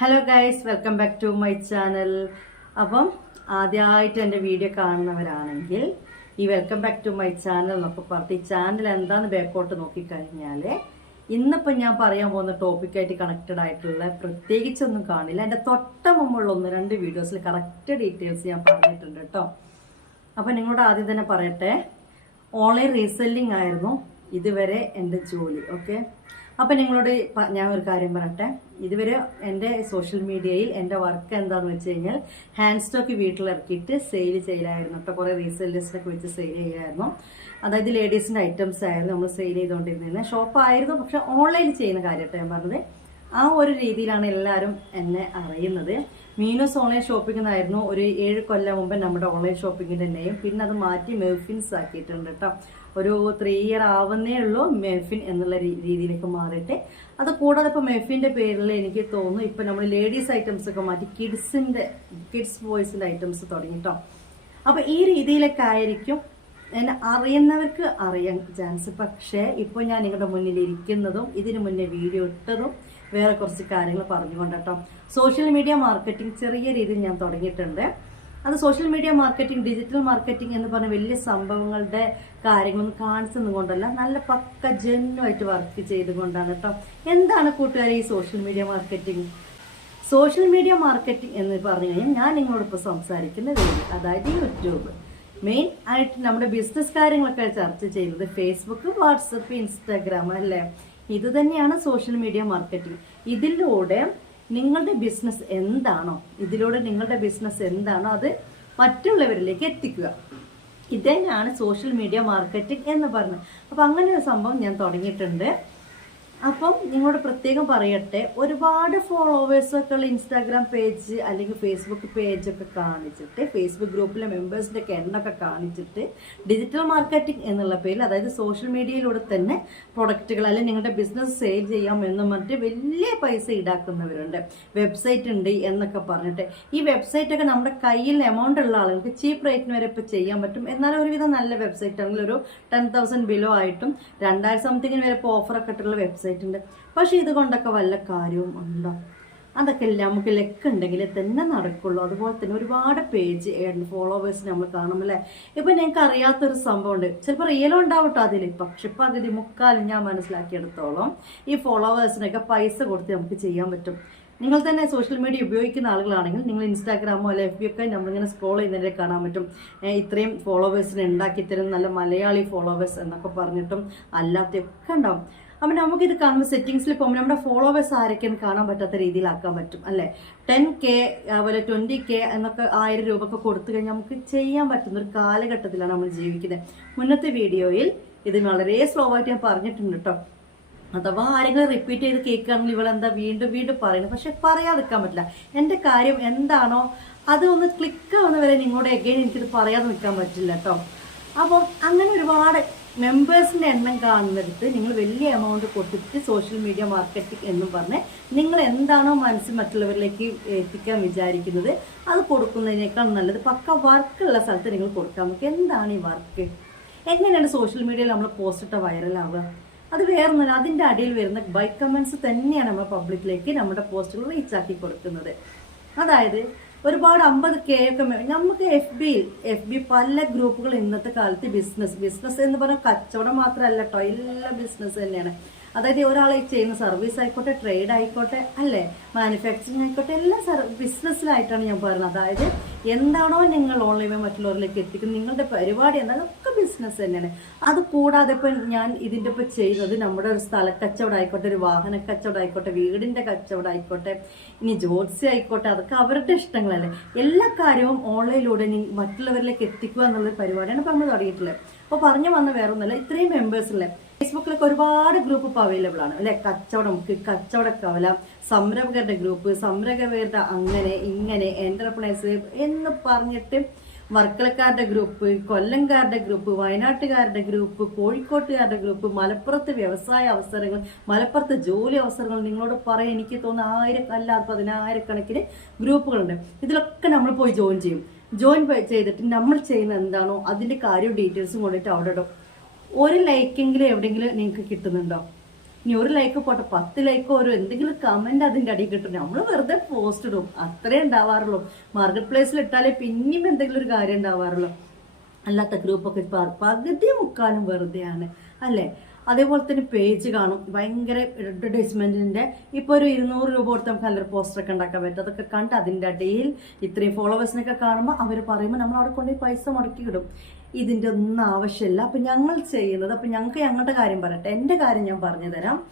Hello guys welcome back to my channel അപ്പം ആദ്യമായിട്ട് എന്റെ വീഡിയോ കാണുന്നവരാണെങ്കിൽ ഈ welcome back to my channel എന്നൊക്കെ പറഞ്ഞിട്ട് ഈ ചാനൽ എന്താന്ന് ബാക്കോട്ട് നോക്കിക്കഴിഞ്ഞാൽ ഇന്നിപ്പം ഞാൻ പറയാൻ പോകുന്ന ടോപ്പിക്കായിട്ട് കണക്റ്റഡ് ആയിട്ടുള്ള പ്രത്യേകിച്ചൊന്നും കാണില്ല. എന്റെ തൊട്ട മുമ്പുള്ള ഒന്ന് രണ്ട് വീഡിയോസിൽ കറക്റ്റ് ഡീറ്റെയിൽസ് ഞാൻ പറഞ്ഞിട്ടുണ്ട് കേട്ടോ അപ്പം നിങ്ങളോട് ആദ്യം തന്നെ പറയട്ടെ. ഓൺലൈൻ റീസെല്ലിംഗ് ആയിരുന്നു ഇതുവരെ എന്റെ ജോലി ഓക്കെ അപ്പം നിങ്ങളോട് ഞാൻ ഒരു കാര്യം പറയട്ടെ. ഇതുവരെ എന്റെ സോഷ്യൽ മീഡിയയിൽ എന്റെ വർക്ക് എന്താണെന്ന് വെച്ച് കഴിഞ്ഞാൽ ഹാൻഡ് സ്റ്റോക്ക് വീട്ടിലിറക്കിയിട്ട് സെയിൽ ചെയ്യലായിരുന്നു. കേട്ടോ കുറേ റീസെല്ലേഴ്സിനൊക്കെ വെച്ച് സെയിൽ ചെയ്യായിരുന്നു അതായത് ലേഡീസിന്റെ ഐറ്റംസ് ആയിരുന്നു നമ്മൾ സെയിൽ ചെയ്തുകൊണ്ടിരുന്നത് ഷോപ്പായിരുന്നു പക്ഷെ ഓൺലൈനിൽ ചെയ്യുന്ന കാര്യമായിട്ട് ഞാൻ പറഞ്ഞത്. ആ ഒരു രീതിയിലാണ് എല്ലാവരും എന്നെ അറിയുന്നത്. മീനോസ് ഓൺലൈൻ ഷോപ്പിംഗ് എന്നായിരുന്നു ഒരു ഏഴ് കൊല്ലം മുമ്പ് നമ്മുടെ ഓൺലൈൻ ഷോപ്പിങ്ങിന്റെ തന്നെയും പിന്നെ അത് മാറ്റി മെഫിൻസ് ആക്കിയിട്ടുണ്ട് കേട്ടോ ഒരു ത്രീ ഇയർ ആവുന്നേ ഉള്ളൂ മെഫിൻ എന്നുള്ള രീതിയിലേക്ക് മാറിയിട്ട്. അത് കൂടാതെ ഇപ്പോൾ മെഫിന്റെ പേരിൽ എനിക്ക് തോന്നുന്നു ഇപ്പൊ നമ്മൾ ലേഡീസ് ഐറ്റംസ് ഒക്കെ മാറ്റി കിഡ്സിന്റെ കിഡ്സ് ബോയ്സിന്റെ ഐറ്റംസ് തുടങ്ങി അപ്പൊ ഈ രീതിയിലൊക്കെ ആയിരിക്കും എന്നെ അറിയുന്നവർക്ക് അറിയാൻ ചാൻസ് പക്ഷേ ഇപ്പോൾ ഞാൻ നിങ്ങളുടെ മുന്നിൽ ഇരിക്കുന്നതും ഇതിനു മുന്നേ വീഡിയോ ഇട്ടതും വേറെ കുറച്ച് കാര്യങ്ങൾ പറഞ്ഞുകൊണ്ട് സോഷ്യൽ മീഡിയ മാർക്കറ്റിംഗ് ചെറിയ രീതിയിൽ ഞാൻ തുടങ്ങിയിട്ടുണ്ട്. അത് social media marketing digital marketing എന്ന് പറഞ്ഞ വലിയ സംഭവങ്ങളുടെ കാര്യങ്ങളൊന്നും കാണിച്ചെന്ന് കൊണ്ടല്ല നല്ല പക്ക ജെന്നുമായിട്ട് വർക്ക് ചെയ്തുകൊണ്ടാണ് കേട്ടോ എന്താണ് കൂട്ടുകാരെ ഈ social media marketing social media marketing എന്ന് പറഞ്ഞു കഴിഞ്ഞാൽ ഞാൻ നിങ്ങളോടൊപ്പം സംസാരിക്കുന്ന വേദി അതായത് യൂട്യൂബ്. മെയിൻ ആയിട്ട് നമ്മുടെ ബിസിനസ് കാര്യങ്ങളൊക്കെ ചർച്ച ചെയ്യുന്നത് ഫേസ്ബുക്ക് വാട്സപ്പ് ഇൻസ്റ്റാഗ്രാം അല്ലേ? ഇത് തന്നെയാണ് സോഷ്യൽ മീഡിയ മാർക്കറ്റിംഗ് ഇതിലൂടെ നിങ്ങളുടെ ബിസിനസ് എന്താണോ ഇതിലൂടെ നിങ്ങളുടെ ബിസിനസ് എന്താണോ അത് മറ്റുള്ളവരിലേക്ക് എത്തിക്കുക. ഇതന്നെയാണ് സോഷ്യൽ മീഡിയ മാർക്കറ്റിംഗ് എന്ന് പറഞ്ഞത് അപ്പം അങ്ങനെ ഒരു സംഭവം ഞാൻ തുടങ്ങിയിട്ടുണ്ട്. അപ്പം നിങ്ങളോട് പ്രത്യേകം പറയട്ടെ ഒരുപാട് ഫോളോവേഴ്സൊക്കെ ഉള്ള ഇൻസ്റ്റാഗ്രാം പേജ് അല്ലെങ്കിൽ ഫേസ്ബുക്ക് പേജൊക്കെ കാണിച്ചിട്ട് ഫേസ്ബുക്ക് ഗ്രൂപ്പിലെ മെമ്പേഴ്സിന്റെ ഒക്കെ എണ്ണൊക്കെ കാണിച്ചിട്ട് ഡിജിറ്റൽ മാർക്കറ്റിംഗ് എന്നുള്ള പേരിൽ അതായത് സോഷ്യൽ മീഡിയയിലൂടെ തന്നെ പ്രൊഡക്റ്റുകൾ അല്ലെങ്കിൽ നിങ്ങളുടെ ബിസിനസ് സെയിൽ ചെയ്യാം എന്ന് പറഞ്ഞിട്ട് വലിയ പൈസ ഈടാക്കുന്നവരുണ്ട്. വെബ്സൈറ്റ് ഉണ്ട് എന്നൊക്കെ പറഞ്ഞിട്ട്. ഈ വെബ്സൈറ്റൊക്കെ നമ്മുടെ കയ്യിൽ എമൗണ്ട് ഉള്ള ആളുകൾക്ക് ചീപ്പ് റേറ്റിന് വരെ ഇപ്പോൾ ചെയ്യാൻ പറ്റും. എന്നാലും ഒരുവിധം നല്ല വെബ്സൈറ്റ് ആണെങ്കിൽ ഒരു ടെൻ തൗസൻഡ് ബിലോ ആയിട്ടും രണ്ടായിരം സംതിങ്ങിന് വരെ ഇപ്പോൾ ഓഫറൊക്കെ ഇട്ടുള്ള വെബ്സൈറ്റ് ഉണ്ട് പക്ഷെ ഇതുകൊണ്ടൊക്കെ വല്ല കാര്യവും ഉണ്ടോ? അതൊക്കെ എല്ലാം നമുക്ക് ലെക്ക് ഉണ്ടെങ്കിൽ തന്നെ നടക്കുള്ളൂ. അതുപോലെ തന്നെ ഒരുപാട് പേജ് ഫോളോവേഴ്സ് നമ്മൾ കാണും അല്ലേ? ഇപ്പം ഞങ്ങൾക്ക് അറിയാത്തൊരു സംഭവം ഉണ്ട് ചിലപ്പോൾ റിയലും ഉണ്ടാവട്ടോ അതിൽ പക്ഷെ പകുതി മുക്കാലും ഞാൻ മനസ്സിലാക്കിയെടുത്തോളം ഈ ഫോളോവേഴ്സിനൊക്കെ പൈസ കൊടുത്ത് നമുക്ക് ചെയ്യാൻ പറ്റും. നിങ്ങൾ തന്നെ സോഷ്യൽ മീഡിയ ഉപയോഗിക്കുന്ന ആളുകളാണെങ്കിൽ നിങ്ങൾ ഇൻസ്റ്റാഗ്രാമോ അല്ലെ എഫ് ബി ഒക്കെ നമ്മളിങ്ങനെ സ്ക്രോൾ ചെയ്യുന്നതിനെ കാണാൻ പറ്റും. ഇത്രയും ഫോളോവേഴ്സിനെ ഉണ്ടാക്കി തരും നല്ല മലയാളി ഫോളോവേഴ്സ് എന്നൊക്കെ പറഞ്ഞിട്ടും അല്ലാത്തൊക്കെ ഉണ്ടാവും. അപ്പം നമുക്കിത് കാണുമ്പോൾ സെറ്റിങ്സിൽ പോകുമ്പോൾ നമ്മുടെ ഫോളോവേഴ്സ് ആരൊക്കെയെന്ന് കാണാൻ പറ്റാത്ത രീതിയിലാക്കാൻ പറ്റും അല്ലേ? ടെൻ കെ അതുപോലെ ട്വന്റി കെ എന്നൊക്കെ ആയിരം രൂപ ഒക്കെ കൊടുത്തു കഴിഞ്ഞാൽ നമുക്ക് ചെയ്യാൻ പറ്റുന്ന ഒരു കാലഘട്ടത്തിലാണ് നമ്മൾ ജീവിക്കുന്നത്. മുന്നത്തെ വീഡിയോയിൽ ഇത് വളരെ സ്ലോ ആയിട്ട് ഞാൻ പറഞ്ഞിട്ടുണ്ട് കേട്ടോ അഥവാ ആരെങ്കിലും റിപ്പീറ്റ് ചെയ്ത് കേൾക്കുകയാണെങ്കിൽ ഇവളെന്താ വീണ്ടും വീണ്ടും പറയുന്നത് പക്ഷെ പറയാതിരിക്കാൻ പറ്റില്ല. എന്റെ കാര്യം എന്താണോ അത് ഒന്ന് ക്ലിക്ക് ആവുന്ന വരെ നിങ്ങളോട് എഗെയിൻ എനിക്കിത് പറയാതെ നിൽക്കാൻ പറ്റില്ല കേട്ടോ അപ്പം അങ്ങനെ ഒരുപാട് മെമ്പേഴ്സിന്റെ എണ്ണം കാണുന്നിടത്ത് നിങ്ങൾ വലിയ എമൗണ്ട് കൊടുത്തിട്ട് സോഷ്യൽ മീഡിയ മാർക്കറ്റിംഗ് എന്നും പറഞ്ഞ് നിങ്ങൾ എന്താണോ മനസ്സിൽ മറ്റുള്ളവരിലേക്ക് എത്തിക്കാൻ വിചാരിക്കുന്നത് അത് കൊടുക്കുന്നതിനേക്കാൾ നല്ലത് പക്ക വർക്കുള്ള സ്ഥലത്ത് നിങ്ങൾ കൊടുക്കാൻ നമുക്ക് എന്താണ് ഈ വർക്ക് എങ്ങനെയാണ് സോഷ്യൽ മീഡിയയിൽ നമ്മൾ പോസ്റ്റ് ഇട്ട വൈറലാവുക അത് വേറെ വേറൊന്നുമല്ല അതിന്റെ അടിയിൽ വരുന്ന ബൈ കമൻസ് തന്നെയാണ് നമ്മൾ പബ്ലിക്കിലേക്ക് നമ്മുടെ പോസ്റ്റുകൾ റീച്ചാക്കി കൊടുക്കുന്നത്. അതായത് ഒരുപാട് അമ്പത് കെ ഒക്കെ നമുക്ക് എഫ് ബിയിൽ എഫ് ബി പല ഗ്രൂപ്പുകൾ ഇന്നത്തെ കാലത്ത് ബിസിനസ് ബിസിനസ് എന്ന് പറഞ്ഞാൽ കച്ചവടം മാത്രമല്ല കേട്ടോ എല്ലാ ബിസിനസ് തന്നെയാണ്. അതായത് ഒരാൾ ചെയ്യുന്ന സർവീസ് ആയിക്കോട്ടെ ട്രേഡ് ആയിക്കോട്ടെ അല്ലേ? മാനുഫാക്ചറിങ് ആയിക്കോട്ടെ എല്ലാ സർ ബിസിനസ്സിലായിട്ടാണ് ഞാൻ പറയുന്നത്. അതായത് എന്താണോ നിങ്ങൾ ഓൺലൈൻ മറ്റുള്ളവരിലേക്ക് എത്തിക്കുന്നത് നിങ്ങളുടെ പരിപാടി എന്താണ് അതൊക്കെ ബിസിനസ് തന്നെയാണ്. അത് കൂടാതെ ഇപ്പം ഞാൻ ഇതിന്റെ ഇപ്പം ചെയ്യുന്നത് നമ്മുടെ ഒരു സ്ഥല കച്ചവടം ആയിക്കോട്ടെ ഒരു വാഹന കച്ചവടം ആയിക്കോട്ടെ വീടിന്റെ കച്ചവടം ആയിക്കോട്ടെ ഇനി ജോത്സ്യ ആയിക്കോട്ടെ അതൊക്കെ അവരുടെ ഇഷ്ടങ്ങളല്ലേ? എല്ലാ കാര്യവും ഓൺലൈനിലൂടെ മറ്റുള്ളവരിലേക്ക് എത്തിക്കുക എന്നുള്ളൊരു പരിപാടിയാണ് ഇപ്പം നമ്മൾ തുടങ്ങിയിട്ടുള്ളത്. അപ്പോൾ പറഞ്ഞു വന്ന വേറൊന്നുമല്ല ഇത്രയും മെമ്പേഴ്സ് അല്ലേ ഫേസ്ബുക്കിലൊക്കെ ഒരുപാട് ഗ്രൂപ്പ് ഇപ്പോൾ അവൈലബിൾ ആണ്. അല്ലെ? കച്ചവടം കച്ചവട കവല സംരംഭകരുടെ ഗ്രൂപ്പ് സംരംഭകരുടെ അങ്ങനെ ഇങ്ങനെ എന്റർപ്രണേഴ്സ് എന്ന് പറഞ്ഞിട്ട് വർക്കലക്കാരുടെ ഗ്രൂപ്പ് കൊല്ലംകാരുടെ ഗ്രൂപ്പ് വയനാട്ടുകാരുടെ ഗ്രൂപ്പ് കോഴിക്കോട്ടുകാരുടെ ഗ്രൂപ്പ് മലപ്പുറത്ത് വ്യവസായ അവസരങ്ങൾ മലപ്പുറത്ത് ജോലി അവസരങ്ങൾ നിങ്ങളോട് പറയാൻ എനിക്ക് തോന്നുന്ന ആയിരം അല്ല പതിനായിരക്കണക്കിന് ഗ്രൂപ്പുകളുണ്ട്. ഇതിലൊക്കെ നമ്മൾ പോയി ജോയിൻ ചെയ്യും. ജോയിൻ ചെയ്തിട്ട് നമ്മൾ ചെയ്യുന്ന എന്താണോ അതിന്റെ കാര്യവും ഡീറ്റെയിൽസും കൊണ്ടിട്ട് അവിടെ ഇടും. ഒരു ലൈക്കെങ്കിലും എവിടെയെങ്കിലും നിങ്ങൾക്ക് കിട്ടുന്നുണ്ടോ? ഇനി ഒരു ലൈക്ക് പോട്ടെ പത്ത് ലൈക്കോ ഒരു എന്തെങ്കിലും കമന്റ് അതിന്റെ അടിയിൽ കിട്ടും. നമ്മൾ വെറുതെ പോസ്റ്റ് ഇടും. അത്രേ ഉണ്ടാവാറുള്ളൂ. മാർക്കറ്റ് പ്ലേസിൽ ഇട്ടാലേ പിന്നെയും എന്തെങ്കിലും ഒരു കാര്യം ഉണ്ടാവാറുള്ളൂ. അല്ലാത്ത ഗ്രൂപ്പൊക്കെ പകുതി മുക്കാലും വെറുതെയാണ് അല്ലേ? അതേപോലെ തന്നെ പേജ് കാണും. ഭയങ്കര അഡ്വർടൈസ്മെന്റിന്റെ ഇപ്പൊ ഒരു ഇരുന്നൂറ് രൂപ കൊടുത്ത് നമുക്ക് നല്ലൊരു പോസ്റ്റർ ഒക്കെ ഉണ്ടാക്കാൻ പറ്റും. അതൊക്കെ കണ്ട് അതിന്റെ അടിയിൽ ഇത്രയും ഫോളോവേഴ്സിനൊക്കെ കാണുമ്പോൾ അവർ പറയുമ്പോൾ നമ്മൾ അവിടെ കൊണ്ടുപോയി പൈസ മുടക്കി ഇടും. ഇതിന്റെ ഒന്നും ആവശ്യമില്ല. അപ്പം ഞങ്ങൾ ചെയ്യുന്നത് അപ്പം ഞങ്ങൾക്ക് ഞങ്ങളുടെ കാര്യം പറയട്ടെ. എന്റെ കാര്യം ഞാൻ പറഞ്ഞു തരാം.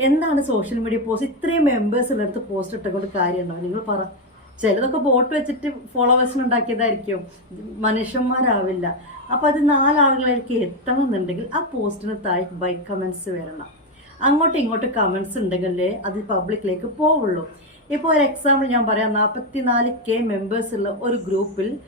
എന്താണ് സോഷ്യൽ മീഡിയ പോസ്റ്റ് ഇത്രയും മെമ്പേഴ്സ് ഉള്ളടുത്ത് പോസ്റ്റ് ഇട്ടുകൊണ്ട് കാര്യമുണ്ടോ? നിങ്ങൾ പറ. ചിലതൊക്കെ ബോട്ട് വെച്ചിട്ട് ഫോളോവേഴ്സിന് ഉണ്ടാക്കിയതായിരിക്കും. മനുഷ്യന്മാരാവില്ല. അപ്പം അത് നാലാളുകളിലേക്ക് എത്തണം എന്നുണ്ടെങ്കിൽ ആ പോസ്റ്റിന് താഴെ ബൈ കമൻസ് വരണം. അങ്ങോട്ടും ഇങ്ങോട്ടും കമൻസ് ഉണ്ടെങ്കിലേ അത് പബ്ലിക്കിലേക്ക് പോവുള്ളൂ. ഇപ്പോൾ ഒരു എക്സാമ്പിൾ ഞാൻ പറയാം. നാൽപ്പത്തിനാല് കെ മെമ്പേഴ്സ് ഉള്ള ഒരു ഗ്രൂപ്പിൽ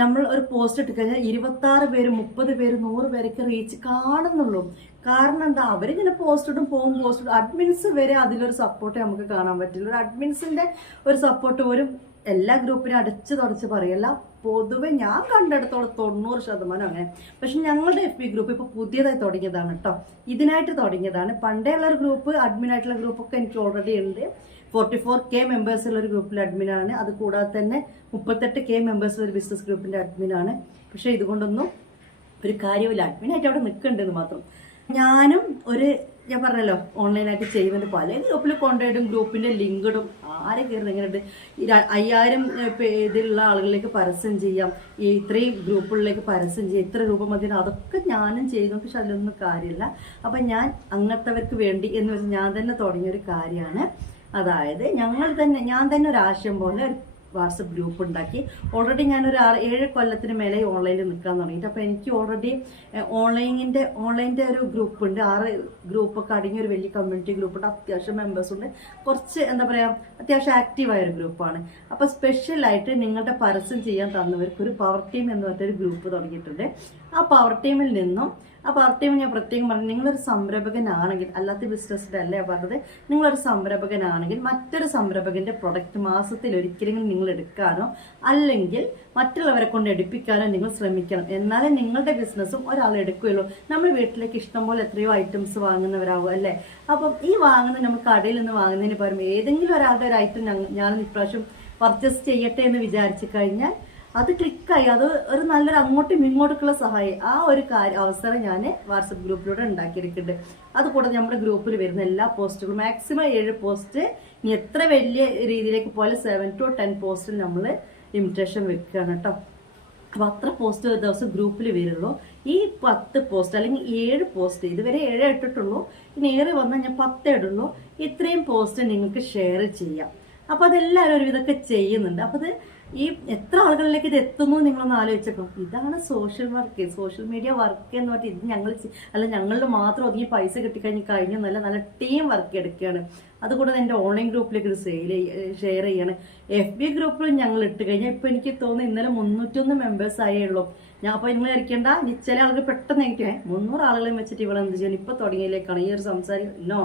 നമ്മൾ ഒരു പോസ്റ്റ് ഇട്ട് കഴിഞ്ഞാൽ ഇരുപത്തി ആറ് പേര് മുപ്പത് പേര് നൂറ് പേരൊക്കെ റീച്ച് കാണുന്നുള്ളൂ. കാരണം എന്താ? അവരിങ്ങനെ പോസ്റ്റ് ഇടും പോകും പോസ്റ്റ് ഇടും. അഡ്മിൻസ് വരെ അതിലൊരു സപ്പോർട്ട് നമുക്ക് കാണാൻ പറ്റില്ല. ഒരു അഡ്മിൻസിന്റെ ഒരു സപ്പോർട്ട് പോലും എല്ലാ ഗ്രൂപ്പിനും അടച്ചു തുടച്ച് പറയല്ല പൊതുവെ ഞാൻ കണ്ടെടുത്തോളം തൊണ്ണൂറ് ശതമാനം അങ്ങനെ. പക്ഷെ ഞങ്ങളുടെ എഫ് പി ഗ്രൂപ്പ് ഇപ്പൊ പുതിയതായി തുടങ്ങിയതാണ് കേട്ടോ ഇതിനായിട്ട് തുടങ്ങിയതാണ്. പണ്ടേ ഉള്ള ഒരു ഗ്രൂപ്പ് അഡ്മിൻ ആയിട്ടുള്ള ഗ്രൂപ്പൊക്കെ എനിക്ക് ഓൾറെഡി ഉണ്ട്. ഫോർട്ടി ഫോർ കെ മെമ്പേഴ്സ് ഉള്ള ഒരു ഗ്രൂപ്പിൽ അഡ്മിനാണ് അത് കൂടാതെ തന്നെ മുപ്പത്തെട്ട് കെ മെമ്പേഴ്സ് ഒരു ബിസിനസ് ഗ്രൂപ്പിന്റെ അഡ്മിനാണ് പക്ഷേ ഇതുകൊണ്ടൊന്നും ഒരു കാര്യമില്ല അഡ്മിനായിട്ട് അവിടെ നിൽക്കുന്നുണ്ടെന്ന് മാത്രം. ഞാനും ഒരു ഞാൻ പറഞ്ഞല്ലോ ഓൺലൈനായിട്ട് ചെയ്യുന്നുണ്ട് പല ഗ്രൂപ്പിൽ കൊണ്ടുപോയിട്ടും ഗ്രൂപ്പിന്റെ ലിങ്കിടും ആരെ കയറുന്നത് എങ്ങനെയുണ്ട്? അയ്യായിരം ഇതിലുള്ള ആളുകളിലേക്ക് പരസ്യം ചെയ്യാം. ഈ ഇത്രയും ഗ്രൂപ്പുകളിലേക്ക് പരസ്യം ചെയ്യാം. ഇത്ര രൂപ മതി അതൊക്കെ ഞാനും ചെയ്യുന്നു പക്ഷെ അതിലൊന്നും കാര്യമില്ല. അപ്പം ഞാൻ അങ്ങനത്തവർക്ക് വേണ്ടി എന്ന് വെച്ചാൽ ഞാൻ തന്നെ തുടങ്ങിയ ഒരു കാര്യമാണ്. അതായത് ഞങ്ങൾ തന്നെ ഞാൻ തന്നെ ഒരു ആശയം പോലെ ഒരു വാട്സപ്പ് ഗ്രൂപ്പ് ഉണ്ടാക്കി. ഓൾറെഡി ഞാനൊരു ആറ് ഏഴ് കൊല്ലത്തിന് മേലെ ഓൺലൈനിൽ നിൽക്കാൻ തുടങ്ങിയിട്ട് അപ്പോൾ എനിക്ക് ഓൾറെഡി ഓൺലൈനിന്റെ ഓൺലൈന്റെ ഒരു ഗ്രൂപ്പ് ഉണ്ട്. ആറ് ഗ്രൂപ്പൊക്കെ അടങ്ങിയ ഒരു വലിയ കമ്മ്യൂണിറ്റി ഗ്രൂപ്പ് ഉണ്ട്. അത്യാവശ്യം മെമ്പേഴ്സ് ഉണ്ട്. കുറച്ച് എന്താ പറയുക അത്യാവശ്യം ആക്റ്റീവായ ഒരു ഗ്രൂപ്പാണ് അപ്പോൾ സ്പെഷ്യലായിട്ട് നിങ്ങളുടെ പരസ്യം ചെയ്യാൻ തന്നവർക്ക് ഒരു പവർ ടീം എന്ന് പറഞ്ഞൊരു ഗ്രൂപ്പ് തുടങ്ങിയിട്ടുണ്ട്. ആ പവർ ടീമിൽ നിന്നും ആ പാർട്ട് ടീം ഞാൻ പ്രത്യേകം പറഞ്ഞു നിങ്ങളൊരു സംരംഭകനാണെങ്കിൽ അല്ലാത്ത ബിസിനസ്സിന്റെ അല്ലേ പറഞ്ഞത് നിങ്ങളൊരു സംരംഭകനാണെങ്കിൽ മറ്റൊരു സംരംഭകന്റെ പ്രൊഡക്റ്റ് മാസത്തിൽ ഒരിക്കലെങ്കിലും നിങ്ങൾ എടുക്കാനോ അല്ലെങ്കിൽ മറ്റുള്ളവരെ കൊണ്ട് എടുപ്പിക്കാനോ നിങ്ങൾ ശ്രമിക്കണം. എന്നാലേ നിങ്ങളുടെ ബിസിനസ്സും ഒരാൾ എടുക്കുകയുള്ളൂ. നമ്മൾ വീട്ടിലേക്ക് ഇഷ്ടംപോലെ എത്രയോ ഐറ്റംസ് വാങ്ങുന്നവരാകും അല്ലേ? അപ്പം ഈ വാങ്ങുന്ന നമ്മൾ കടയിൽ നിന്ന് വാങ്ങുന്നതിന് പകരം ഏതെങ്കിലും ഒരാളുടെ ഒരു ഐറ്റം ഞാൻ ഇപ്രാവശ്യം പർച്ചേസ് ചെയ്യട്ടെ എന്ന് വിചാരിച്ചു കഴിഞ്ഞാൽ അത് ക്ലിക്കായി അത് ഒരു നല്ലൊരു അങ്ങോട്ടും ഇങ്ങോട്ടേക്കുള്ള സഹായം. ആ ഒരു കാര്യം അവസരം ഞാൻ വാട്സപ്പ് ഗ്രൂപ്പിലൂടെ ഉണ്ടാക്കിയിരിക്കുന്നുണ്ട് അതുകൂടെ നമ്മുടെ ഗ്രൂപ്പിൽ വരുന്ന എല്ലാ പോസ്റ്റുകളും മാക്സിമം ഏഴ് പോസ്റ്റ് ഇനി എത്ര വലിയ രീതിയിലേക്ക് പോലെ സെവൻ ടു ടെൻ പോസ്റ്റിൽ നമ്മൾ ലിമിറ്റേഷൻ വെക്കുകയാണ് കേട്ടോ. അപ്പോൾ അത്ര പോസ്റ്റ് ഒരു ദിവസം ഗ്രൂപ്പിൽ വരുള്ളൂ. ഈ പത്ത് പോസ്റ്റ് അല്ലെങ്കിൽ ഏഴ് പോസ്റ്റ് ഇതുവരെ ഏഴ് ഇട്ടിട്ടുള്ളൂ. ഇനി ഏറെ വന്നാൽ ഞാൻ പത്തേ ഇടുള്ളൂ. ഇത്രയും പോസ്റ്റ് നിങ്ങൾക്ക് ഷെയർ ചെയ്യാം. അപ്പോൾ അതെല്ലാവരും ഒരു ഇതൊക്കെ ചെയ്യുന്നുണ്ട്. അപ്പോൾ അത് ഈ എത്ര ആളുകളിലേക്ക് ഇത് എത്തുന്നു നിങ്ങളൊന്ന് ആലോചിച്ചോ ഇതാണ് social work social media work എന്ന് പറഞ്ഞാൽ ഇത് ഞങ്ങൾ അല്ല ഞങ്ങളിൽ മാത്രം ഒതുങ്ങി പൈസ കിട്ടിക്കഴിഞ്ഞ് കഴിഞ്ഞൊന്നല്ല നല്ല ടീം വർക്ക് എടുക്കുകയാണ്. അതുകൂടാതെ എന്റെ ഓൺലൈൻ ഗ്രൂപ്പിലേക്ക് ഇത് സെയിൽ ഷെയർ ചെയ്യാണ്. എഫ് ബി ഗ്രൂപ്പിൽ ഞങ്ങൾ ഇട്ട് കഴിഞ്ഞാൽ ഇപ്പൊ എനിക്ക് തോന്നുന്നു ഇന്നലെ മുന്നൂറ്റൊന്ന് മെമ്പേഴ്സ് ആയേ ഉള്ളൂ ഞാൻ അപ്പോൾ നിങ്ങൾ ഇരിക്കേണ്ട ചില ആളുകൾ പെട്ടെന്ന് എനിക്ക് മുന്നൂറ് ആളുകളെയും വെച്ചിട്ട് ഇവിടെ എന്ത് ചെയ്യണം ഇപ്പോൾ തുടങ്ങിയിലേക്കാണ് ഈ ഒരു സംസാരം. നോ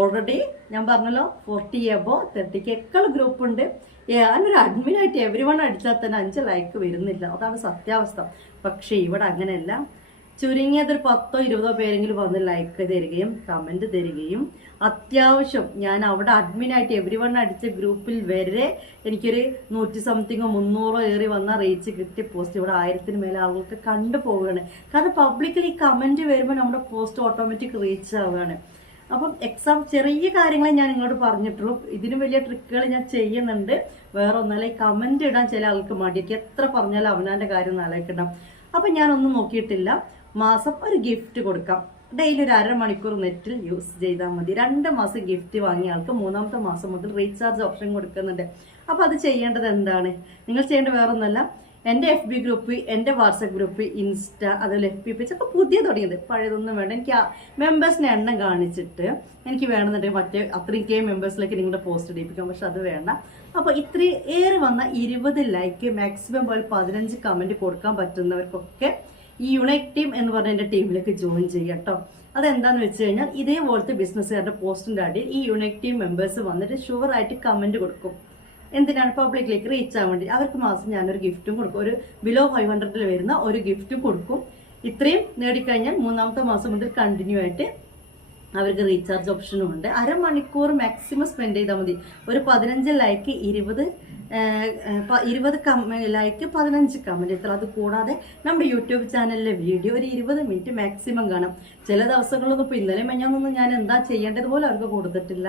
ഓൾറെഡി ഞാൻ പറഞ്ഞല്ലോ ഫോർട്ടി എബോ തേർട്ടിക്ക് എക്കൾ ഗ്രൂപ്പ് ഉണ്ട്. ഞാനൊരു അഡ്മിനായിട്ട് എവരി വൺ അടിച്ചാൽ തന്നെ അഞ്ച് ലൈക്ക് വരുന്നില്ല. അതാണ് സത്യാവസ്ഥ. പക്ഷേ ഇവിടെ അങ്ങനെയല്ല. ചുരുങ്ങിയതൊരു പത്തോ ഇരുപതോ പേരെങ്കിലും വന്ന് ലൈക്ക് തരികയും കമന്റ് തരികയും അത്യാവശ്യം ഞാൻ അവിടെ അഡ്മിനായിട്ട് എവരി വൺ അടിച്ച ഗ്രൂപ്പിൽ വരെ എനിക്കൊരു നൂറ്റി സംതിങ്ങോ മുന്നൂറോ ഏറി വന്ന റീച്ച് കിട്ടി പോസ്റ്റ് ഇവിടെ ആയിരത്തിന് മേലെ ആളുകൾക്ക് കണ്ടു പോവുകയാണ്. കാരണം പബ്ലിക്കിൽ ഈ കമന്റ് വരുമ്പോൾ നമ്മുടെ പോസ്റ്റ് ഓട്ടോമാറ്റിക് റീച്ച് ആവുകയാണ്. അപ്പം എക്സാം ചെറിയ കാര്യങ്ങളെ ഞാൻ ഇങ്ങോട്ട് പറഞ്ഞിട്ടുള്ളൂ. ഇതിനും വലിയ ട്രിക്കുകൾ ഞാൻ ചെയ്യുന്നുണ്ട്. വേറെ ഒന്നല്ല ഈ കമന്റ് ഇടാൻ ചില ആൾക്ക് മടിയൊക്കെ എത്ര പറഞ്ഞാലും അവനാന്റെ കാര്യം നാളേക്കിടാം അപ്പൊ ഞാനൊന്നും നോക്കിയിട്ടില്ല. മാസം ഒരു ഗിഫ്റ്റ് കൊടുക്കാം. ഡെയിലി ഒരു അരമണിക്കൂർ നെറ്റിൽ യൂസ് ചെയ്താൽ മതി. രണ്ട് മാസം ഗിഫ്റ്റ് വാങ്ങിയ ആൾക്ക് മൂന്നാമത്തെ മാസം മുതൽ റീചാർജ് ഓപ്ഷൻ കൊടുക്കുന്നുണ്ട്. അപ്പൊ അത് ചെയ്യേണ്ടത് എന്താണ്? നിങ്ങൾ ചെയ്യേണ്ടത് വേറൊന്നല്ല. എന്റെ എഫ് ബി ഗ്രൂപ്പ് എന്റെ വാട്സപ്പ് ഗ്രൂപ്പ് ഇൻസ്റ്റ അതുപോലെ എഫ് ബി പേജ് ഒക്കെ പുതിയ തുടങ്ങിയത്. പഴയതൊന്നും വേണ്ട. എനിക്ക് മെമ്പേഴ്സിനെ എണ്ണം കാണിച്ചിട്ട് എനിക്ക് വേണമെന്നുണ്ടെങ്കിൽ മറ്റേ അത്രയും കെ മെമ്പേഴ്സിലേക്ക് നിങ്ങളുടെ പോസ്റ്റ് ഇടിപ്പിക്കാം. പക്ഷെ അത് വേണ്ട. അപ്പോൾ ഇത്രയും ഏറെ വന്ന ഇരുപത് ലൈക്ക് മാക്സിമം പോലെ പതിനഞ്ച് കമന്റ് കൊടുക്കാൻ പറ്റുന്നവർക്കൊക്കെ ഈ യുണൈറ്റ് ടീം എന്ന് പറഞ്ഞ എന്റെ ടീമിലേക്ക് ജോയിൻ ചെയ്യുക കേട്ടോ അതെന്താന്ന് വെച്ച് കഴിഞ്ഞാൽ ഇതേപോലത്തെ ബിസിനസ്സുകാരുടെ പോസ്റ്റിന്റെ അടിയിൽ ഈ യുണൈറ്റ് ടീം മെമ്പേഴ്സ് വന്നിട്ട് ഷുവറായിട്ട് കമന്റ് കൊടുക്കും. എന്തിനാണ് പബ്ലിക്കിലേക്ക് റീച്ച് ആവാൻ വേണ്ടി? അവർക്ക് മാസം ഞാനൊരു ഗിഫ്റ്റും കൊടുക്കും. ഒരു ബിലോ ഫൈവ് ഹൺഡ്രഡിൽ വരുന്ന ഒരു ഗിഫ്റ്റും കൊടുക്കും. ഇത്രയും നേടിക്കഴിഞ്ഞാൽ മൂന്നാമത്തെ മാസം മുതൽ കണ്ടിന്യൂ ആയിട്ട് അവർക്ക് റീചാർജ് ഓപ്ഷനും ഉണ്ട്. അരമണിക്കൂർ മാക്സിമം സ്പെൻഡ് ചെയ്താൽ മതി. ഒരു പതിനഞ്ച് ലൈക്ക് ഇരുപത് ഇരുപത് ലൈക്ക് പതിനഞ്ച് കമന്റ് ഇത്ര. അത് കൂടാതെ നമ്മുടെ യൂട്യൂബ് ചാനലിലെ വീഡിയോ ഒരു ഇരുപത് മിനിറ്റ് മാക്സിമം കാണാം. ചില ദിവസങ്ങളൊന്നും ഇപ്പോൾ ഇന്നലെ മെഞ്ഞൊന്നും ഞാൻ എന്താ ചെയ്യേണ്ടത് പോലും അവർക്ക് കൊടുത്തിട്ടില്ല.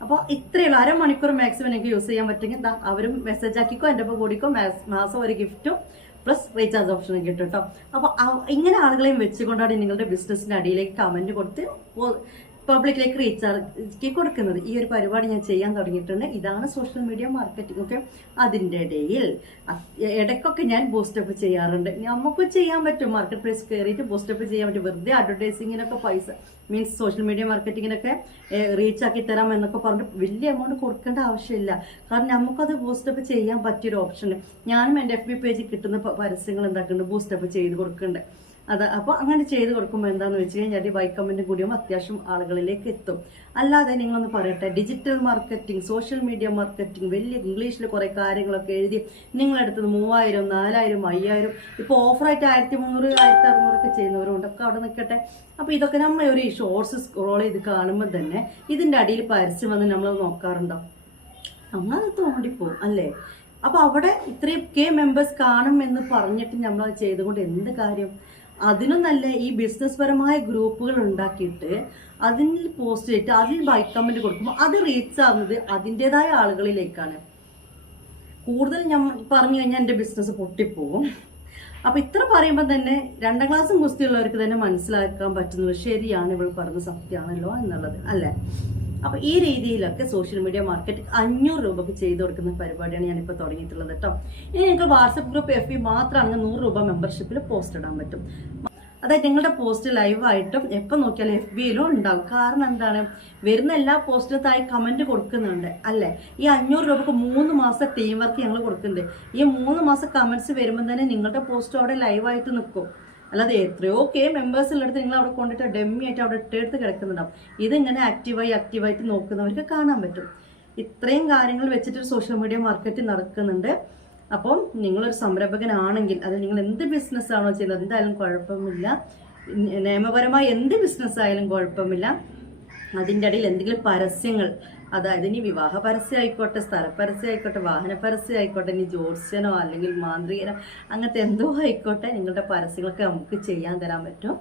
അപ്പോൾ ഇത്രയുള്ള. അരമണിക്കൂർ മാക്സിമം എനിക്ക് യൂസ് ചെയ്യാൻ പറ്റുമെങ്കിൽ എന്താ അവരും മെസ്സേജ് ആക്കിക്കോ എന്റെ ഒപ്പം കൂടിക്കോ മാസം ഒരു ഗിഫ്റ്റും പ്ലസ് റീചാർജ് ഓപ്ഷനും കിട്ടും കേട്ടോ അപ്പോൾ ഇങ്ങനെ ആളുകളെയും വെച്ചുകൊണ്ടാണ് നിങ്ങളുടെ ബിസിനസ്സിന്റെ അടിയിലേക്ക് കമന്റ് കൊടുത്ത് പബ്ലിക്കിലേക്ക് റീചാർജ് കൊടുക്കുന്നത്. ഈ ഒരു പരിപാടി ഞാൻ ചെയ്യാൻ തുടങ്ങിയിട്ടുണ്ട്. ഇതാണ് സോഷ്യൽ മീഡിയ മാർക്കറ്റിംഗ് ഒക്കെ അതിന്റെ ഇടയിൽ ഇടയ്ക്കൊക്കെ ഞാൻ ബൂസ്റ്റപ്പ് ചെയ്യാറുണ്ട്. നമുക്ക് ചെയ്യാൻ പറ്റും മാർക്കറ്റ് പ്ലേസ് കയറിയിട്ട് ബൂസ്റ്റപ്പ് ചെയ്യാൻ പറ്റും. വെറുതെ അഡ്വർടൈസിങ്ങിനൊക്കെ പൈസ മീൻസ് സോഷ്യൽ മീഡിയ മാർക്കറ്റിങ്ങിനൊക്കെ റീച്ച് ആക്കി തരാം എന്നൊക്കെ പറഞ്ഞിട്ട് വലിയ എമൗണ്ട് കൊടുക്കേണ്ട ആവശ്യമില്ല. കാരണം നമുക്കത് ബൂസ്റ്റപ്പ് ചെയ്യാൻ പറ്റിയൊരു ഓപ്ഷൻ ഞാനും എന്റെ എഫ് ബി പേജിൽ കിട്ടുന്ന പരസ്യങ്ങൾ എന്താക്കുന്നുണ്ട്? ബൂസ്റ്റപ്പ് ചെയ്ത് കൊടുക്കുന്നുണ്ട്. അത് അപ്പോൾ അങ്ങനെ ചെയ്ത് കൊടുക്കുമ്പോൾ എന്താണെന്ന് വെച്ച് കഴിഞ്ഞാൽ ബൈ കമന്റ് കൂടിയുമ്പോൾ അത്യാവശ്യം ആളുകളിലേക്ക് എത്തും. അല്ലാതെ നിങ്ങളൊന്ന് പറയട്ടെ digital marketing social media marketing വലിയ ഇംഗ്ലീഷിൽ കുറേ കാര്യങ്ങളൊക്കെ എഴുതി നിങ്ങളടുത്ത് മൂവായിരം നാലായിരം അയ്യായിരം ഇപ്പോൾ ഓഫറായിട്ട് ആയിരത്തി മുന്നൂറ് ആയിരത്തി അറുന്നൂറൊക്കെ ചെയ്യുന്നവരുണ്ട്. ഒക്കെ അവിടെ നിൽക്കട്ടെ അപ്പോൾ ഇതൊക്കെ നമ്മൾ ഒരു ഷോർട്സ് സ്ക്രോൾ ചെയ്ത് കാണുമ്പോൾ തന്നെ ഇതിന്റെ അടിയിൽ പരസ്യം വന്ന് നമ്മൾ നോക്കാറുണ്ടോ? നമ്മളത് തോണ്ടിപ്പോവും അല്ലേ? അപ്പൊ അവിടെ ഇത്രയും കെ മെമ്പേഴ്സ് കാണും എന്ന് പറഞ്ഞിട്ട് നമ്മൾ അത് ചെയ്തുകൊണ്ട് എന്ത് കാര്യം? അതിനും നല്ല ഈ ബിസിനസ് പരമായ ഗ്രൂപ്പുകൾ ഉണ്ടാക്കിയിട്ട് അതിൽ പോസ്റ്റ് ചെയ്തിട്ട് അതിൽ ബൈ കമന്റ് കൊടുക്കുമ്പോൾ അത് റീച്ച് ആവുന്നത് അതിന്റെതായ ആളുകളിലേക്കാണ്. കൂടുതൽ ഞാൻ പറഞ്ഞു കഴിഞ്ഞാൽ എന്റെ ബിസിനസ് പൊട്ടിപ്പോകും അപ്പൊ ഇത്ര പറയുമ്പോൾ തന്നെ രണ്ടാം ക്ലാസ്സും കുസ്തിയുള്ളവർക്ക് തന്നെ മനസ്സിലാക്കാൻ പറ്റുന്നത് ശരിയാണ് ഇവൾ പറഞ്ഞ സത്യമാണല്ലോ എന്നുള്ളത് അല്ലേ? അപ്പൊ ഈ രീതിയിലൊക്കെ സോഷ്യൽ മീഡിയ മാർക്കറ്റ് അഞ്ഞൂറ് രൂപക്ക് ചെയ്തു കൊടുക്കുന്ന പരിപാടിയാണ് ഞാൻ ഞാനിപ്പോൾ തുടങ്ങിയിട്ടുള്ളത് കേട്ടോ ഇനി നിങ്ങൾക്ക് വാട്സപ്പ് ഗ്രൂപ്പ് എഫ് ബി മാത്രമാണെങ്കിൽ നൂറ് രൂപ മെമ്പർഷിപ്പിൽ പോസ്റ്റ് ഇടാൻ പറ്റും. അതായത് നിങ്ങളുടെ പോസ്റ്റ് ലൈവായിട്ടും എപ്പോൾ നോക്കിയാലും എഫ് ബിയിലും ഉണ്ടാവും. കാരണം എന്താണ്? വരുന്ന എല്ലാ പോസ്റ്റിലും തായി കമന്റ് കൊടുക്കുന്നുണ്ട്. അല്ലേ? ഈ അഞ്ഞൂറ് രൂപക്ക് മൂന്ന് മാസം ടീം വർക്ക് ഞങ്ങൾ കൊടുക്കുന്നുണ്ട്. ഈ മൂന്ന് മാസം കമന്റ്സ് വരുമ്പോൾ തന്നെ നിങ്ങളുടെ പോസ്റ്റ് അവിടെ ലൈവായിട്ട് നിൽക്കും അല്ലാതെ എത്രയോ കെ മെമ്പേഴ്സ് ഉള്ളിടത്ത് നിങ്ങൾ അവിടെ കൊണ്ടിട്ട് ഡെമ്മി ആയിട്ട് അവിടെ ഇട്ടെടുത്ത് കിടക്കുന്നുണ്ടാവും. ഇതിങ്ങനെ ആക്റ്റീവായി ആക്റ്റീവായിട്ട് നോക്കുന്നവർക്ക് കാണാൻ പറ്റും. ഇത്രയും കാര്യങ്ങൾ വെച്ചിട്ട് സോഷ്യൽ മീഡിയ മാർക്കറ്റ് നടക്കുന്നുണ്ട്. അപ്പം നിങ്ങളൊരു സംരംഭകനാണെങ്കിൽ അതിൽ നിങ്ങൾ എന്ത് ബിസിനസ് ആണോ ചെയ്യുന്നത് എന്തായാലും കുഴപ്പമില്ല. നിയമപരമായ എന്ത് ബിസിനസ് ആയാലും കുഴപ്പമില്ല. അതിന്റെ ഇടയിൽ എന്തെങ്കിലും പരസ്യങ്ങൾ അതായത് ഇനി വിവാഹ പരസ്യം ആയിക്കോട്ടെ സ്ഥല പരസ്യം ആയിക്കോട്ടെ വാഹന പരസ്യം ആയിക്കോട്ടെ ഇനി ജോത്സ്യനോ അല്ലെങ്കിൽ മാന്ത്രികനോ അങ്ങനത്തെ എന്തോ ആയിക്കോട്ടെ നിങ്ങളുടെ പരസ്യങ്ങളൊക്കെ നമുക്ക് ചെയ്യാൻ തരാൻ പറ്റും.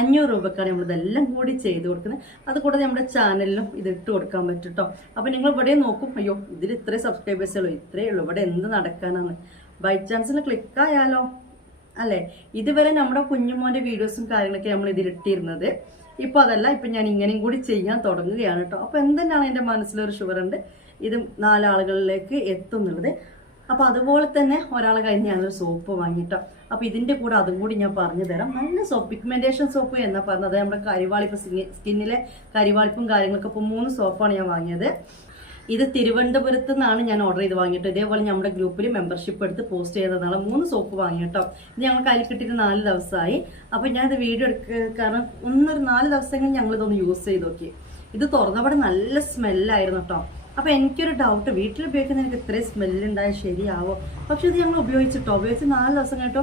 അഞ്ഞൂറ് രൂപക്കാണ് നമ്മൾ ഇതെല്ലാം കൂടി ചെയ്ത് കൊടുക്കുന്നത്. അതുകൂടാതെ നമ്മുടെ ചാനലിലും ഇത് ഇട്ട് കൊടുക്കാൻ പറ്റും കേട്ടോ അപ്പോൾ നിങ്ങൾ ഇവിടെ നോക്കും അയ്യോ ഇതിൽ ഇത്രയും സബ്സ്ക്രൈബേഴ്സേ ഉള്ളൂ ഇത്രയേ ഉള്ളൂ ഇവിടെ എന്ത് നടക്കാനാണ്? ബൈ ചാൻസിൽ ക്ലിക്കായാലോ അല്ലേ? ഇതുവരെ നമ്മുടെ കുഞ്ഞുമോന്റെ വീഡിയോസും കാര്യങ്ങളൊക്കെ നമ്മൾ ഇതിലിട്ടിരുന്നത്. ഇപ്പൊ അതല്ല ഇപ്പൊ ഞാൻ ഇങ്ങനെയും കൂടി ചെയ്യാൻ തുടങ്ങുകയാണ് കേട്ടോ അപ്പൊ എന്തെന്നാണ് എന്റെ മനസ്സിലൊരു ഷുഗർ ഉണ്ട് ഇത് നാലാളുകളിലേക്ക് എത്തുന്നുള്ളത്. അപ്പൊ അതുപോലെ തന്നെ ഒരാൾ കഴിഞ്ഞ് ഞാനൊരു സോപ്പ് വാങ്ങിട്ടോ അപ്പൊ ഇതിന്റെ കൂടെ അതും കൂടി ഞാൻ പറഞ്ഞു തരാം. നല്ല സോപ്പ് പിഗ്മെന്റേഷൻ സോപ്പ് എന്നാ പറഞ്ഞത്. നമ്മുടെ കരിവാളിപ്പ് സ്കിന്നിലെ കരിവാളിപ്പും കാര്യങ്ങളൊക്കെ. ഇപ്പൊ മൂന്ന് സോപ്പാണ് ഞാൻ വാങ്ങിയത്. ഇത് തിരുവനന്തപുരത്ത് നിന്നാണ് ഞാൻ ഓർഡർ ചെയ്ത് വാങ്ങിയിട്ട് ഇതേപോലെ നമ്മുടെ ഗ്രൂപ്പിൽ മെമ്പർഷിപ്പ് എടുത്ത് പോസ്റ്റ് ചെയ്തതാണ്. മൂന്ന് സോപ്പ് വാങ്ങിയിട്ടോ ഇത് ഞങ്ങൾ കയ്യിൽ കിട്ടിയിട്ട് നാല് ദിവസമായി. അപ്പോൾ ഞാനിത് വീഡിയോ എടുക്കുക കാരണം ഒന്നൊരു നാല് ദിവസങ്ങൾ ഞങ്ങൾ ഇതൊന്ന് യൂസ് ചെയ്ത് നോക്കി. ഇത് തുറന്നപ്പോടെ നല്ല സ്മെല്ലായിരുന്നു കേട്ടോ അപ്പോൾ എനിക്കൊരു ഡൗട്ട് വീട്ടിൽ ഉപയോഗിക്കുന്ന എനിക്ക് ഇത്രയും സ്മെല്ലുണ്ടായാൽ ശരിയാവോ? പക്ഷെ ഇത് ഞങ്ങൾ ഉപയോഗിച്ചിട്ടോ? ഉപയോഗിച്ച് നാല് ദിവസം കേട്ടോ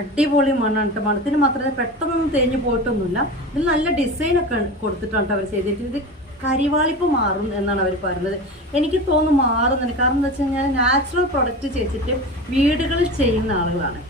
അടിപൊളി മണ്ണാണ് കേട്ടോ മണത്തിന് മാത്രമേ പെട്ടെന്നൊന്നും തേഞ്ഞു പോയിട്ടൊന്നുമില്ല. ഇതിൽ നല്ല ഡിസൈനൊക്കെ കൊടുത്തിട്ടാണ് കേട്ടോ അവർ ചെയ്തിരിക്കുന്നത്. കരിവാളിപ്പ് മാറും എന്നാണ് അവർ പറയുന്നത്. എനിക്ക് തോന്നുന്നു മാറുന്നുണ്ട് കാരണം എന്താ വെച്ച് കഴിഞ്ഞാൽ നാച്ചുറൽ പ്രൊഡക്റ്റ് ചെയ്തിട്ട് വീടുകളിൽ ചെയ്യുന്ന ആളുകളാണ്.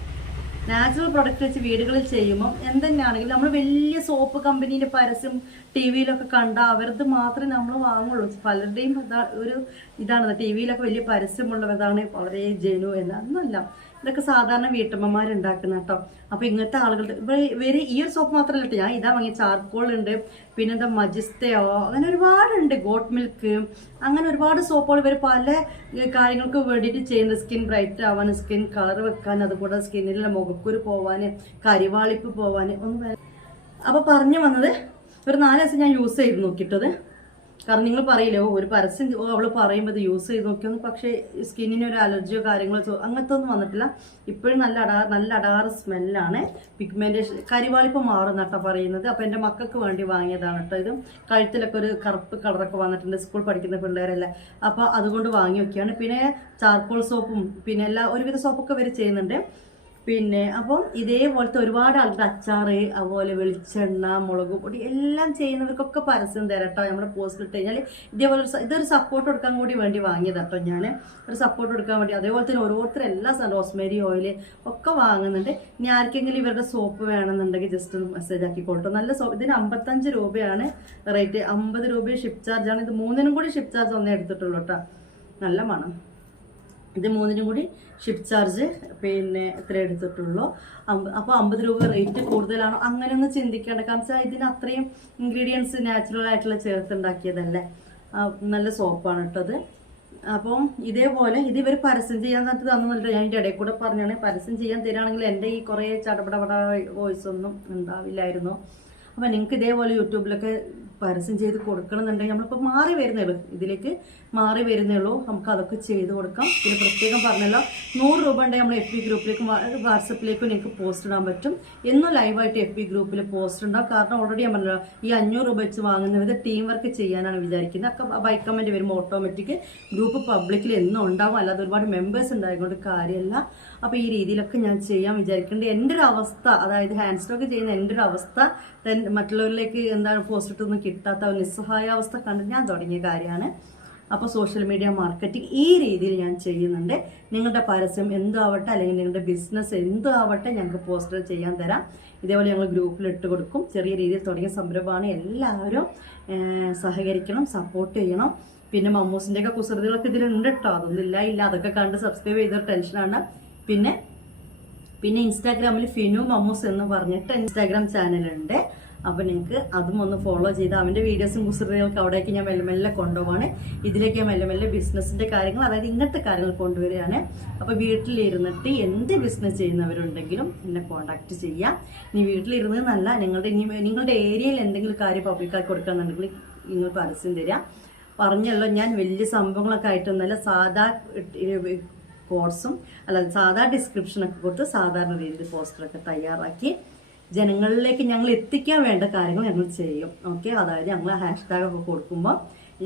നാച്ചുറൽ പ്രൊഡക്റ്റ് വെച്ച് വീടുകളിൽ ചെയ്യുമ്പോൾ എന്തെന്നാണെങ്കിലും നമ്മൾ വലിയ സോപ്പ് കമ്പനീന്റെ പരസ്യം ടി വിയിലൊക്കെ കണ്ട അവരത് മാത്രമേ നമ്മൾ വാങ്ങുള്ളൂ. പലരുടെയും ഒരു ഇതാണ്. ടി വിയിലൊക്കെ വലിയ പരസ്യമുള്ളവരാണ്. വളരെ ജനു എന്ന്. അതൊന്നുമല്ല. ഇതൊക്കെ സാധാരണ വീട്ടമ്മമാരുണ്ടാക്കുന്ന കേട്ടോ. അപ്പൊ ഇങ്ങനത്തെ ആളുകളുടെ ഇവർ ഈ ഒരു സോപ്പ് മാത്രമല്ല ഞാൻ ഇതാ വാങ്ങിയ ചാർക്കോൾ ഉണ്ട്. പിന്നെന്താ മജിസ്റ്റയോ അങ്ങനെ ഒരുപാടുണ്ട്. ഗോട്ട് മിൽക്ക് അങ്ങനെ ഒരുപാട് സോപ്പുകൾ ഇവർ പല കാര്യങ്ങൾക്ക് വേണ്ടിയിട്ട് ചെയ്യുന്നത് സ്കിൻ ബ്രൈറ്റ് ആവാൻ സ്കിൻ കളർ വെക്കാൻ അതുകൂടെ സ്കിന്നിലെ മുഖക്കുരു പോവാൻ കരിവാളിപ്പ് പോവാൻ ഒന്നും അപ്പോൾ അപ്പൊ പറഞ്ഞു വന്നത് ഒരു നാല് ദിവസം ഞാൻ യൂസ് ചെയ്ത് നോക്കിയിട്ടത്. കാരണം നിങ്ങൾ പറയില്ലേ ഒരു പരസ്യം അവൾ പറയുമ്പോൾ ഇത് യൂസ് ചെയ്ത് നോക്കിയൊന്നും പക്ഷേ സ്കിന്നിന് ഒരു അലർജിയോ കാര്യങ്ങളോ അങ്ങനത്തെ ഒന്നും വന്നിട്ടില്ല. ഇപ്പോഴും നല്ല അടാ നല്ല അടാറ് സ്മെല്ലാണ് പിഗ്മെന്റേഷൻ കരിവാളിപ്പം മാറും നട്ട പറയുന്നത്. അപ്പോൾ എന്റെ മക്കൾക്ക് വേണ്ടി വാങ്ങിയതാണ് കേട്ടോ ഇത്. കഴുത്തിലൊക്കെ ഒരു കറുപ്പ് കളറൊക്കെ വന്നിട്ടുണ്ട് സ്കൂൾ പഠിക്കുന്ന പിള്ളേരല്ലേ. അപ്പോൾ അതുകൊണ്ട് വാങ്ങി വയ്ക്കുകയാണ് പിന്നെ ചാർക്കോൾ സോപ്പും പിന്നെ എല്ലാ ഒരുവിധ സോപ്പൊക്കെ ഇവർ ചെയ്യുന്നുണ്ട്. പിന്നെ അപ്പം ഇതേപോലത്തെ ഒരുപാട് ആളുടെ അച്ചാറ് അതുപോലെ വെളിച്ചെണ്ണ മുളക് പൊടി എല്ലാം ചെയ്യുന്നവർക്കൊക്കെ പരസ്യം തരാം കേട്ടോ നമ്മുടെ പോസ്റ്റ് ഇട്ട് കഴിഞ്ഞാൽ ഇതേപോലെ ഇതൊരു സപ്പോർട്ട് കൊടുക്കാൻ കൂടി വേണ്ടി വാങ്ങിയത് കേട്ടോ ഞാൻ ഒരു സപ്പോർട്ട് കൊടുക്കാൻ വേണ്ടി. അതേപോലെ തന്നെ ഓരോരുത്തർ എല്ലാ റോസ്മേരി ഓയിൽ ഒക്കെ വാങ്ങുന്നുണ്ട്. ഇനി ആർക്കെങ്കിലും ഇവരുടെ സോപ്പ് വേണമെന്നുണ്ടെങ്കിൽ ജസ്റ്റ് ഒന്ന് മെസ്സേജ് ആക്കിക്കോട്ടോ നല്ല സോപ്പ് ഇതിന് അമ്പത്തഞ്ച് രൂപയാണ് റേറ്റ് അമ്പത് രൂപ ഷിപ്പ് ചാർജാണ് ഇത് മൂന്നിനും കൂടി ഷിപ്പ് ചാർജ് ഒന്നേ എടുത്തിട്ടുള്ളൂ കേട്ടോ നല്ല മണം. ഇത് മൂന്നിനും കൂടി ഷിപ്പ് ചാർജ് പിന്നെ എത്ര എടുത്തിട്ടുള്ളൂ. അപ്പോൾ അമ്പത് രൂപ റേറ്റ് കൂടുതലാണോ? അങ്ങനെയൊന്നും ചിന്തിക്കേണ്ട. കാരണം വെച്ചാൽ ഇതിന് അത്രയും ഇൻഗ്രീഡിയൻസ് നാച്ചുറൽ ആയിട്ടുള്ള ചേർത്തുണ്ടാക്കിയതല്ലേ നല്ല സോപ്പാണ് കേട്ടത് അപ്പം ഇതേപോലെ ഇത് ഇവർ പരസ്യം ചെയ്യാൻ തന്നിട്ട് തന്നിട്ട് ഞാൻ ഇടയിൽ കൂടെ പറഞ്ഞാണ്. പരസ്യം ചെയ്യാൻ തരികയാണെങ്കിൽ എന്റെ ഈ കുറേ ചടപടപട വോയിസ് ഒന്നും ഉണ്ടാവില്ലായിരുന്നു. അപ്പം നിങ്ങൾക്ക് ഇതേപോലെ യൂട്യൂബിലൊക്കെ പരസ്യം ചെയ്ത് കൊടുക്കണമെന്നുണ്ടെങ്കിൽ നമ്മളിപ്പോൾ മാറി വരുന്നേ ഇതിലേക്ക് മാറി വരുന്നേ ഉള്ളൂ. നമുക്ക് അതൊക്കെ ചെയ്ത് കൊടുക്കാം. പിന്നെ പ്രത്യേകം പറഞ്ഞല്ലോ നൂറ് രൂപ ഉണ്ടെങ്കിൽ നമ്മൾ എഫ് ബി ഗ്രൂപ്പിലേക്കും വാട്സപ്പിലേക്കും നിങ്ങൾക്ക് പോസ്റ്റ് ഇടാൻ പറ്റും. എന്നും ലൈവായിട്ട് എഫ് ബി ഗ്രൂപ്പിൽ പോസ്റ്റ് ഉണ്ടാവും കാരണം ഓൾറെഡി ഞാൻ പറഞ്ഞല്ലോ ഈ അഞ്ഞൂറ് രൂപ വെച്ച് വാങ്ങുന്നവർ ടീം വർക്ക് ചെയ്യാനാണ് വിചാരിക്കുന്നത്. ഒക്കെ ബൈ കമന്റ് വരുമ്പോൾ ഓട്ടോമാറ്റിക് ഗ്രൂപ്പ് പബ്ലിക്കിൽ എന്നും ഉണ്ടാവും. അല്ലാതെ ഒരുപാട് മെമ്പേഴ്സ് ഉണ്ടായതുകൊണ്ട് കാര്യമല്ല അപ്പോൾ ഈ രീതിയിലൊക്കെ ഞാൻ ചെയ്യാൻ വിചാരിക്കുന്നുണ്ട്. എന്റെ ഒരു അവസ്ഥ അതായത് ഹാൻഡ് സ്റ്റോക്ക് ചെയ്യുന്ന എന്റെ ഒരു അവസ്ഥ മറ്റുള്ളവരിലേക്ക് എന്താണ് പോസ്റ്റ് ഇട്ടൊന്നും കിട്ടാത്ത നിസ്സഹായാവസ്ഥ കണ്ട് ഞാൻ തുടങ്ങിയ കാര്യമാണ്. അപ്പോൾ സോഷ്യൽ മീഡിയ മാർക്കറ്റിംഗ് ഈ രീതിയിൽ ഞാൻ ചെയ്യുന്നുണ്ട്. നിങ്ങളുടെ പരസ്യം എന്താവട്ടെ അല്ലെങ്കിൽ നിങ്ങളുടെ ബിസിനസ് എന്താവട്ടെ ഞങ്ങൾക്ക് പോസ്റ്റർ ചെയ്യാൻ തരാം. ഇതേപോലെ ഞങ്ങൾ ഗ്രൂപ്പിൽ ഇട്ട് കൊടുക്കും. ചെറിയ രീതിയിൽ തുടങ്ങിയ സംരംഭമാണ്. എല്ലാവരും സഹകരിക്കണം സപ്പോർട്ട് ചെയ്യണം. പിന്നെ മമ്മൂസിന്റെയൊക്കെ കുസൃതികളൊക്കെ ഇതിലുണ്ട് കേട്ടോ അതൊന്നും ഇല്ല. ഇല്ല അതൊക്കെ കണ്ട് സബ്സ്ക്രൈബ് ചെയ്ത ടെൻഷനാണ് പിന്നെ പിന്നെ ഇൻസ്റ്റാഗ്രാമിൽ ഫിനു മമ്മൂസ് എന്ന് പറഞ്ഞിട്ട് ഇൻസ്റ്റാഗ്രാം ചാനലുണ്ട്. അപ്പോൾ നിങ്ങൾക്ക് അതും ഒന്ന് ഫോളോ ചെയ്ത് അവന്റെ വീഡിയോസും കുസൃതികൾക്ക് അവിടേക്ക് ഞാൻ മെല്ലെ മെല്ലെ കൊണ്ടുപോവാണ്. ഇതിലേക്ക് മെല്ലെ മെല്ലെ ബിസിനസ്സിന്റെ കാര്യങ്ങൾ അതായത് ഇങ്ങനത്തെ കാര്യങ്ങൾ കൊണ്ടുവരികയാണ്. അപ്പോൾ വീട്ടിലിരുന്നിട്ട് എന്ത് ബിസിനസ് ചെയ്യുന്നവരുണ്ടെങ്കിലും എന്നെ കോൺടാക്ട് ചെയ്യാം. വീട്ടിലിരുന്നത് നല്ല നിങ്ങളുടെ ഇനി നിങ്ങളുടെ ഏരിയയിൽ എന്തെങ്കിലും കാര്യം പബ്ലിക്കാക്കി കൊടുക്കുകയാണെന്നുണ്ടെങ്കിൽ നിങ്ങൾ പരസ്യം തരാം പറഞ്ഞല്ലോ ഞാൻ വലിയ സംഭവങ്ങളൊക്കെ ആയിട്ടൊന്നല്ല സാധാ കോഴ്സും അല്ലാതെ സാധാ ഡിസ്ക്രിപ്ഷനൊക്കെ കൊടുത്ത് സാധാരണ രീതിയിൽ പോസ്റ്ററൊക്കെ തയ്യാറാക്കി ജനങ്ങളിലേക്ക് ഞങ്ങൾ എത്തിക്കാൻ വേണ്ട കാര്യങ്ങൾ ഞങ്ങൾ ചെയ്യും. ഓക്കെ അതായത് ഞങ്ങൾ ഹാഷ്ടാഗ് ഒക്കെ കൊടുക്കുമ്പോൾ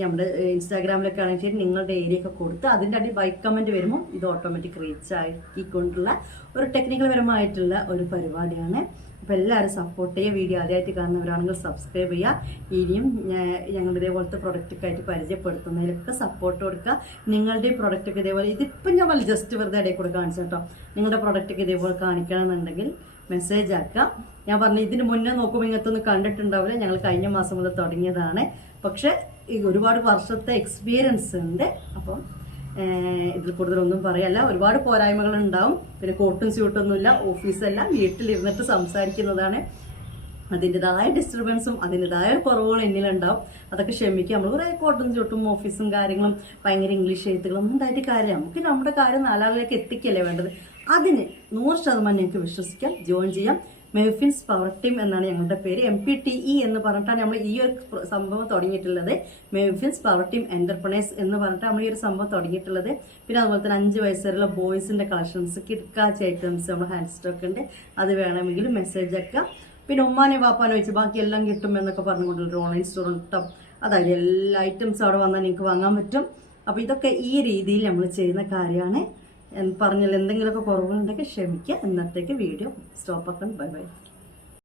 നമ്മുടെ ഇൻസ്റ്റാഗ്രാമിലൊക്കെ ആണെങ്കിൽ ശരി നിങ്ങളുടെ ഏരിയ ഒക്കെ കൊടുത്ത് അതിന്റെ അടി ബൈക്ക് കമന്റ് വരുമ്പോൾ ഇത് ഓട്ടോമാറ്റിക് റീച്ച് ആക്കിക്കൊണ്ടുള്ള ഒരു ടെക്നിക്കൽ പരമായിട്ടുള്ള ഒരു പരിപാടിയാണ്. അപ്പോൾ എല്ലാവരും സപ്പോർട്ട് ചെയ്യുക. വീഡിയോ ആദ്യമായിട്ട് കാണുന്നവരാണെങ്കിൽ സബ്സ്ക്രൈബ് ചെയ്യുക. ഇനിയും ഞങ്ങൾ ഇതേപോലത്തെ പ്രൊഡക്റ്റൊക്കെ ആയിട്ട് പരിചയപ്പെടുത്തുന്നതിലൊക്കെ സപ്പോർട്ട് കൊടുക്കുക. നിങ്ങളുടെ പ്രൊഡക്റ്റൊക്കെ ഇതേപോലെ ഇതിപ്പം ഞാൻ ജസ്റ്റ് വെറുതെ ഇടയിൽ കൂടെ കാണിച്ചു കേട്ടോ നിങ്ങളുടെ പ്രൊഡക്റ്റൊക്കെ ഇതേപോലെ കാണിക്കണമെന്നുണ്ടെങ്കിൽ മെസ്സേജ് ആക്കാം ഞാൻ പറഞ്ഞു ഇതിന് മുന്നേ നോക്കുമ്പോൾ ഇങ്ങനത്തൊന്നും കണ്ടിട്ടുണ്ടാവില്ല. ഞങ്ങൾ കഴിഞ്ഞ മാസം മുതൽ തുടങ്ങിയതാണ്. പക്ഷേ ഒരുപാട് വർഷത്തെ എക്സ്പീരിയൻസ് ഉണ്ട്. അപ്പം ഇതിൽ കൂടുതലൊന്നും പറയല്ല. ഒരുപാട് പോരായ്മകൾ ഉണ്ടാവും പിന്നെ കോട്ടും സ്യൂട്ടൊന്നുമില്ല ഓഫീസല്ല വീട്ടിലിരുന്നിട്ട് സംസാരിക്കുന്നതാണ്. അതിന്റെതായ ഡിസ്റ്റർബൻസും അതിന്റെതായ കുറവുകളും എന്നിലുണ്ടാവും. അതൊക്കെ ക്ഷമിക്കുക. നമ്മൾ കുറേ കോട്ടൺ ചൂട്ടും ഓഫീസും കാര്യങ്ങളും ഭയങ്കര ഇംഗ്ലീഷ് എഴുത്തുകളും ഒന്നും ഉണ്ടായിട്ട് കാര്യമില്ല. നമുക്ക് നമ്മുടെ കാര്യം നാലാളിലേക്ക് എത്തിക്കല്ലേ വേണ്ടത്? അതിന് നൂറ് ശതമാനം ഞങ്ങൾക്ക് വിശ്വസിക്കാം. ജോയിൻ ചെയ്യാം. മെഹഫിൻസ് പവർ ടീം എന്നാണ് ഞങ്ങളുടെ പേര്. എം പി ടി ഇ എന്ന് പറഞ്ഞിട്ടാണ് നമ്മൾ ഈ ഒരു സംഭവം തുടങ്ങിയിട്ടുള്ളത്. മെഹഫിൻസ് പവർ ടീം എന്റർപ്രണേഴ്സ് എന്ന് പറഞ്ഞിട്ട് നമ്മൾ ഈ ഒരു സംഭവം തുടങ്ങിയിട്ടുള്ളത്. പിന്നെ അതുപോലെ തന്നെ അഞ്ച് വയസ്സുവരെയുള്ള ബോയ്സിന്റെ കളക്ഷൻസ് കിഡ്കാച്ച് ഐറ്റംസ് നമ്മൾ ഹാൻഡ് സ്റ്റോക്ക് ഉണ്ട്. അത് വേണമെങ്കിൽ മെസ്സേജ് ഒക്കെ പിന്നെ ഉമ്മാനെ വാപ്പാനെ വെച്ച് ബാക്കി എല്ലാം കിട്ടും എന്നൊക്കെ പറഞ്ഞുകൊണ്ടുള്ള ഓൺലൈൻ സ്റ്റോർ കിട്ടും അതായത് എല്ലാ ഐറ്റംസും അവിടെ വന്നാൽ നിങ്ങൾക്ക് വാങ്ങാൻ പറ്റും. അപ്പോൾ ഇതൊക്കെ ഈ രീതിയിൽ നമ്മൾ ചെയ്യുന്ന കാര്യമാണ്. പറഞ്ഞാൽ എന്തെങ്കിലുമൊക്കെ കുറവുണ്ടെങ്കിൽ ക്ഷമിക്കുക. ഇന്നത്തേക്ക് വീഡിയോ സ്റ്റോപ്പ് ആക്കണം ബൈ ബൈ.